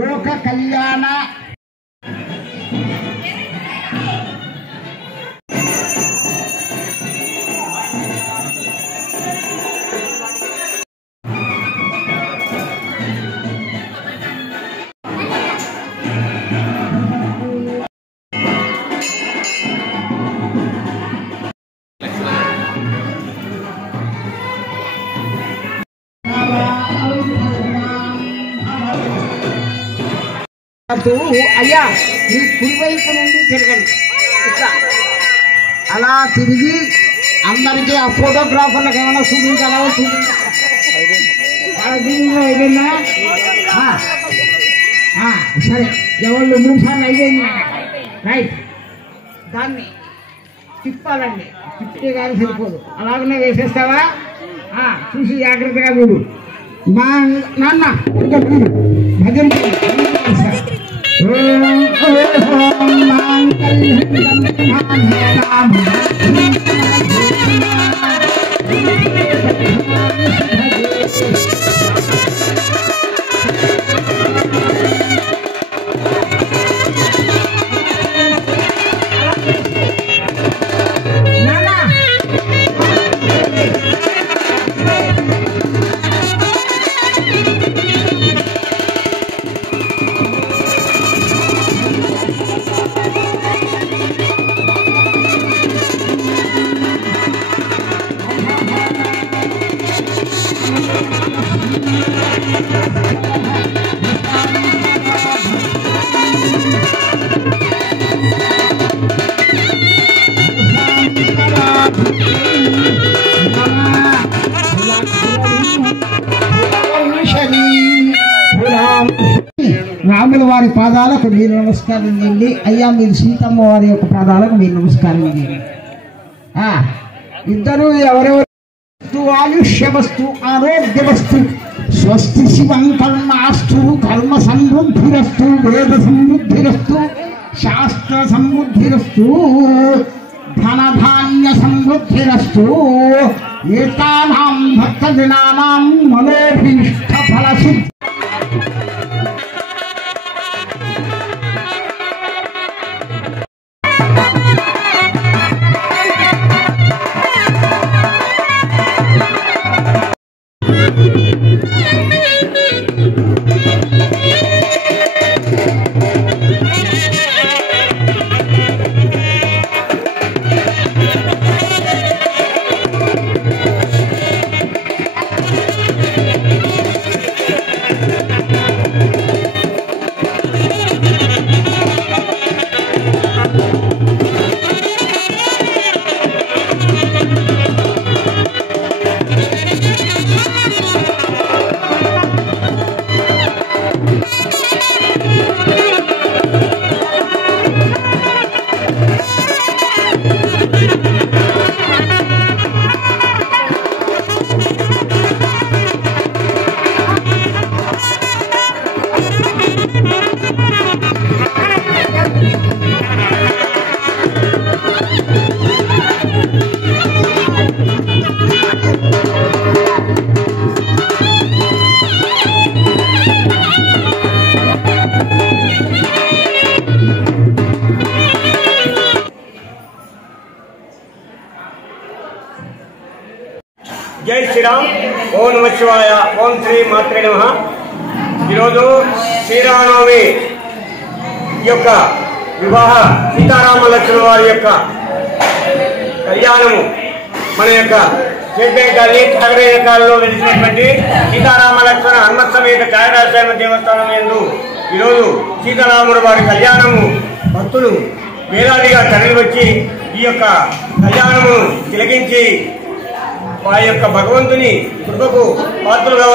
లోక కళ్యాణ అయ్యా మీ కుడివైపు నుండి తిరగండి ఇట్లా అలా తిరిగి అందరికీ ఆ ఫోటోగ్రాఫర్లకు ఏమైనా చూపించాలా చూపించాలా సరే ఎవరు 3 సార్లు అయిపోయింది రైట్ దాన్ని తిప్పాలండి తిప్పితే కానీ సరిపోదు అలాగనే వేసేస్తావా చూసి జాగ్రత్తగా చూడు మా నాన్న ఇంకా చూడు భజన రాముల వారి పాదాలకు మీరు నమస్కారం చేయండి అయ్యా మీరు సీతమ్మ వారి యొక్క పాదాలకు మీరు నమస్కారం చేయండి ఇద్దరు ఎవరెవరు ఆయుష్యవస్తు ఆరోగ్యవస్తు స్వస్తి శివం కర్మాస్తు కర్మ సమృద్ధిరస్తు వేద సమృద్ధిరస్తు శాస్త్ర సమృద్ధిరస్తు ధనధాన్య సమృద్ధిరస్తు ఏతానాం భక్తజనానాం మనోభీష్ట ఫలసిద్ధి జై శ్రీరామ్ ఓం నమ శివాయ ఓం శ్రీ మాత్రే నమః ఈరోజు శ్రీరామనవమి యొక్క వివాహ సీతారామ లక్ష్మణ వారి యొక్క కళ్యాణము మన యొక్క చేపేటల్లి ఠాగరేకాలలో వెలిసినటువంటి సీతారామ లక్ష్మణ హనుమత్ సమేత ఛాయరాజశైవ దేవస్థానం యందు ఈరోజు సీతారాముల వారి కళ్యాణము భక్తులు వేలాదిగా తరలివచ్చి ఈ యొక్క కళ్యాణము తిలకించి వారి యొక్క భగవంతుని కృపకు పాత్రలుగా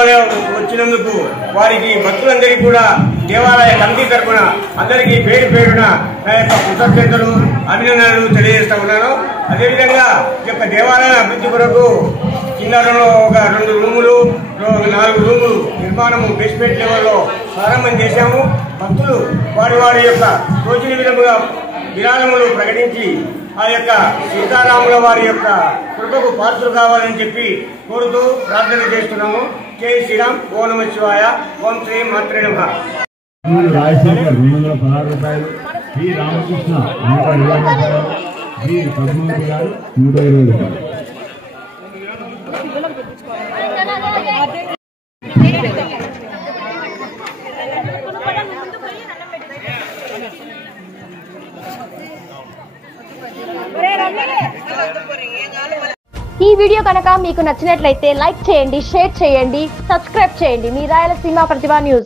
వచ్చినందుకు వారికి భక్తులందరికీ కూడా దేవాలయ కమిటీ తరఫున అందరికీ పేరు పేరున నా యొక్క కృతజ్ఞతలు అభినందనలు తెలియజేస్తా ఉన్నాను. అదేవిధంగా ఈ యొక్క దేవాలయ అభివృద్ధి కొరకు కిందలో ఒక 2 రూములు 4 రూములు నిర్మాణము బేస్మెంట్ లెవెల్లో ప్రారంభం చేశాము. భక్తులు వారి యొక్క తోచిన విధముగా విరాళములు ప్రకటించి ఆ యొక్క సీతారాముల వారి యొక్క కృపకు పాత్రలు కావాలని చెప్పి కోరుతూ ప్రార్థన చేస్తున్నాము. జై శ్రీరామ్ ఓం నమః శివాయ ఓం శ్రీ మాత్రే నమః. రాజశేఖర్ 216 రూపాయలు, శ్రీ రామకృష్ణ 120 రూపాయలు, శ్రీ పద్మావతి గారు 120 రూపాయలు. ఈ వీడియో కనుక మీకు నచ్చినట్లయితే లైక్ చేయండి, షేర్ చేయండి, సబ్స్క్రైబ్ చేయండి. మీ రాయలసీమ ప్రతిభ న్యూస్.